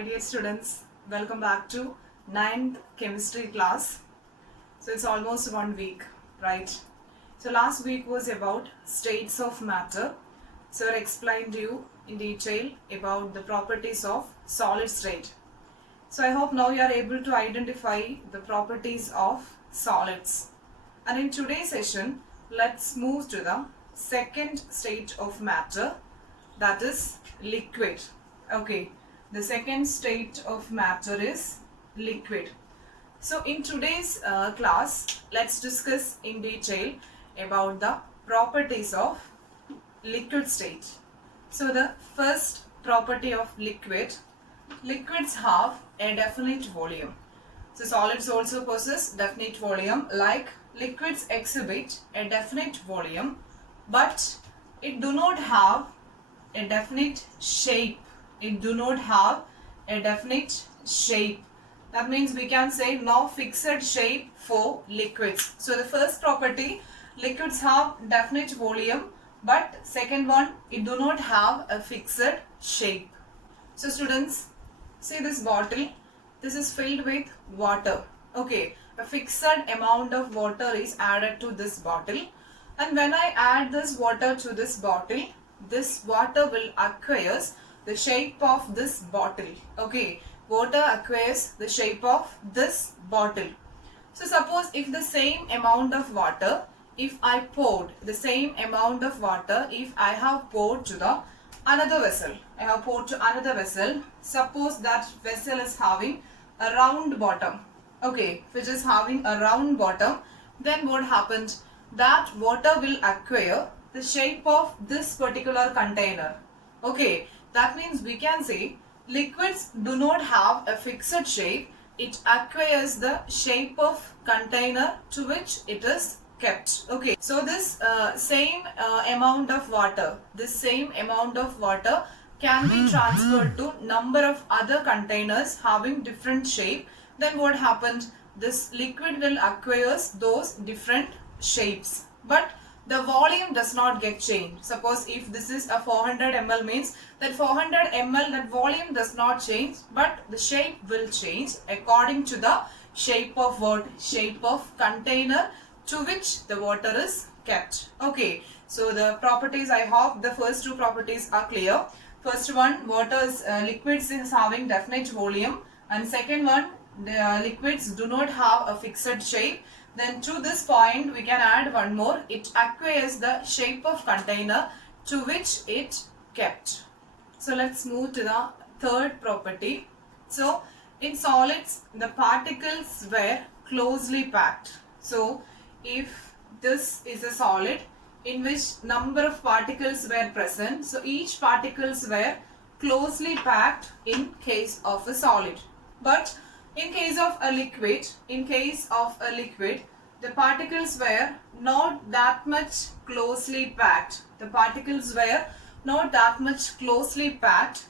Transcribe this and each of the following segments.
my dear students, welcome back to 9th chemistry class. So it's almost 1 week, right? So last week was about states of matter. So I explained to you in detail about the properties of solid state. So I hope now you are able to identify the properties of solids. And in today's session, let's move to the second state of matter, that is liquid. Okay, the second state of matter is liquid. So in today's class, let's discuss in detail about the properties of liquid state. So the first property of liquid, liquids have a definite volume. So solids also possess definite volume, like liquids exhibit a definite volume, but it do not have a definite shape. It do not have a definite shape. That means we can say no fixed shape for liquids. So the first property, liquids have definite volume, but second one, it do not have a fixed shape. So students, see this bottle. This is filled with water. Okay, a fixed amount of water is added to this bottle, and when I add this water to this bottle, this water will acquire the shape of this bottle. Okay, water acquires the shape of this bottle. So suppose if the same amount of water, if I poured the same amount of water, if I have poured to the another vessel, I have poured to another vessel. Suppose that vessel is having a round bottom. Okay, which is having a round bottom, then what happened? That water will acquire the shape of this particular container. Okay, that means we can say liquids do not have a fixed shape. It acquires the shape of container to which it is kept. Okay, so this same amount of water, can be transferred to number of other containers having different shape. Then what happened? This liquid will acquire those different shapes, but the volume does not get changed. Suppose if this is a 400 ml, means that 400 ml, that volume does not change, but the shape will change according to the shape of what? Shape of container to which the water is kept. Okay, so the properties, I hope the first two properties are clear. First one, liquids is having definite volume, and second one, the liquids do not have a fixed shape. Then to this point we can add one more, it acquires the shape of container to which it kept. So let's move to the third property. So in solids, the particles were closely packed. So if this is a solid in which number of particles were present, so each particles were closely packed in case of a solid. But in case of a liquid, the particles were not that much closely packed.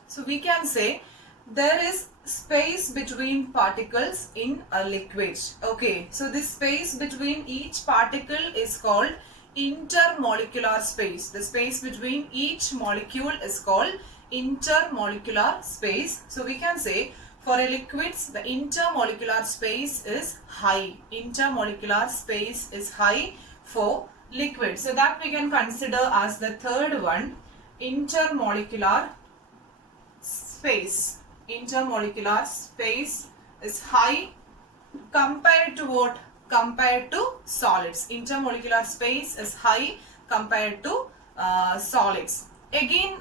So we can say there is space between particles in a liquid. Okay, so this space between each particle is called intermolecular space. The space between each molecule is called intermolecular space. So we can say for a liquids, the intermolecular space is high. Intermolecular space is high for liquid. So that we can consider as the third one, intermolecular space. Intermolecular space is high compared to what? Compared to solids. Intermolecular space is high compared to solids. Again,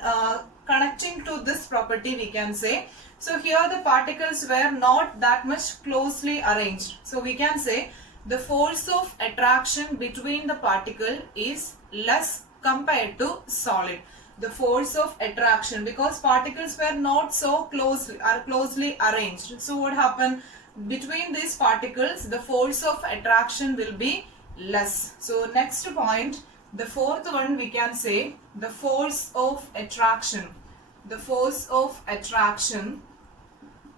connecting to this property, we can say, so here the particles were not that much closely arranged. So we can say the force of attraction between the particle is less compared to solid. The force of attraction, because particles were not so closely arranged. So what happened? Between these particles, the force of attraction will be less. So next point, the fourth one, we can say the force of attraction. The force of attraction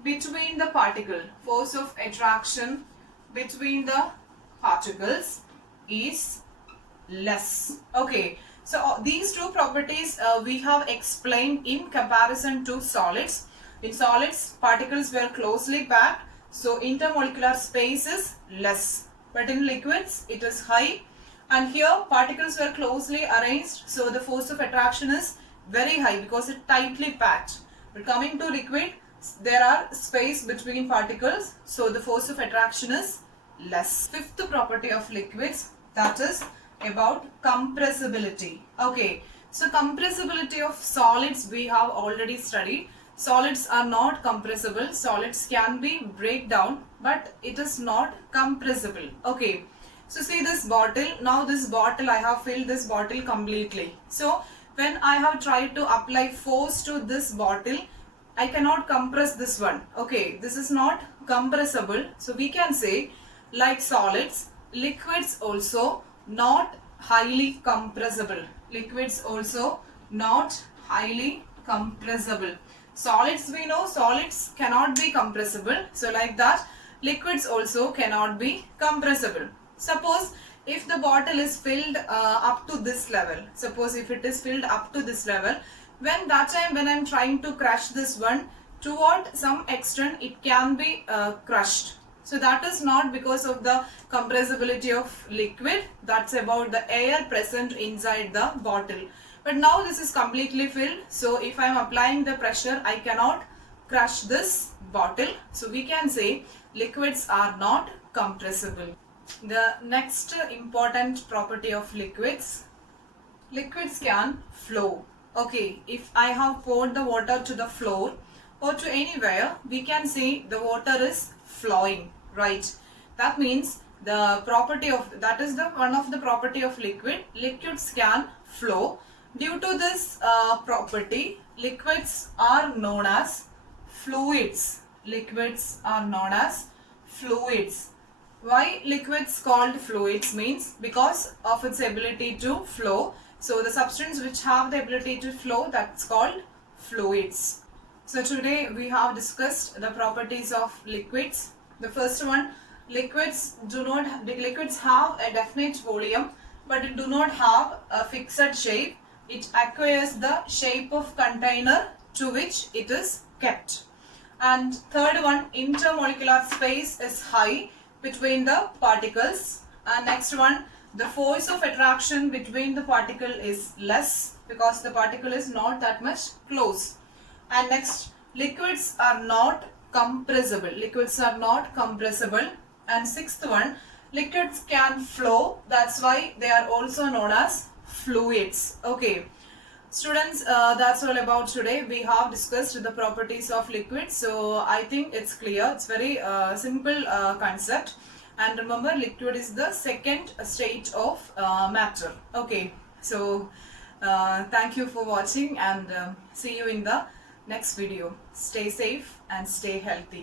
between the particle, force of attraction between the particles is less. Okay, so these two properties we have explained in comparison to solids. In solids, particles were closely packed, so intermolecular space is less. But in liquids, it is high. And here, particles were closely arranged, so the force of attraction is very high because it tightly packed. But coming to liquid, there are space between particles, so the force of attraction is less. Fifth property of liquids, that is about compressibility. Okay, so compressibility of solids we have already studied. Solids are not compressible. Solids can be break down, but it is not compressible. Okay, so see this bottle. Now this bottle, I have filled this bottle completely. So when I have tried to apply force to this bottle, I cannot compress this one. Okay, this is not compressible. So we can say, like solids, liquids also not highly compressible. Liquids also not highly compressible. Solids, we know solids cannot be compressible. So like that, liquids also cannot be compressible. Suppose if the bottle is filled up to this level, suppose if it is filled up to this level, when I am trying to crush this one, to what some extent it can be crushed. So that is not because of the compressibility of liquid, that's about the air present inside the bottle. But now this is completely filled, so if I am applying the pressure, I cannot crush this bottle. So we can say liquids are not compressible. The next important property of liquids, liquids can flow. Okay, if I have poured the water to the floor or to anywhere, we can say the water is flowing, right? That means the property of, that is the one of the property of liquid. Liquids can flow. Due to this property, liquids are known as fluids. Liquids are known as fluids. Why liquids called fluids means because of its ability to flow. So the substance which have the ability to flow, that's called fluids. So today we have discussed the properties of liquids. The first one, liquids have a definite volume, but it do not have a fixed shape. It acquires the shape of container to which it is kept. And third one, intermolecular space is high between the particles. And next one, the force of attraction between the particle is less because the particle is not that much close. And next, liquids are not compressible. Liquids are not compressible. And sixth one, liquids can flow. That's why they are also known as fluids. Okay, students, that's all about today. We have discussed the properties of liquids, so I think it's clear. It's very simple concept. And remember, liquid is the second state of matter. Okay, so thank you for watching, and see you in the next video. Stay safe and stay healthy.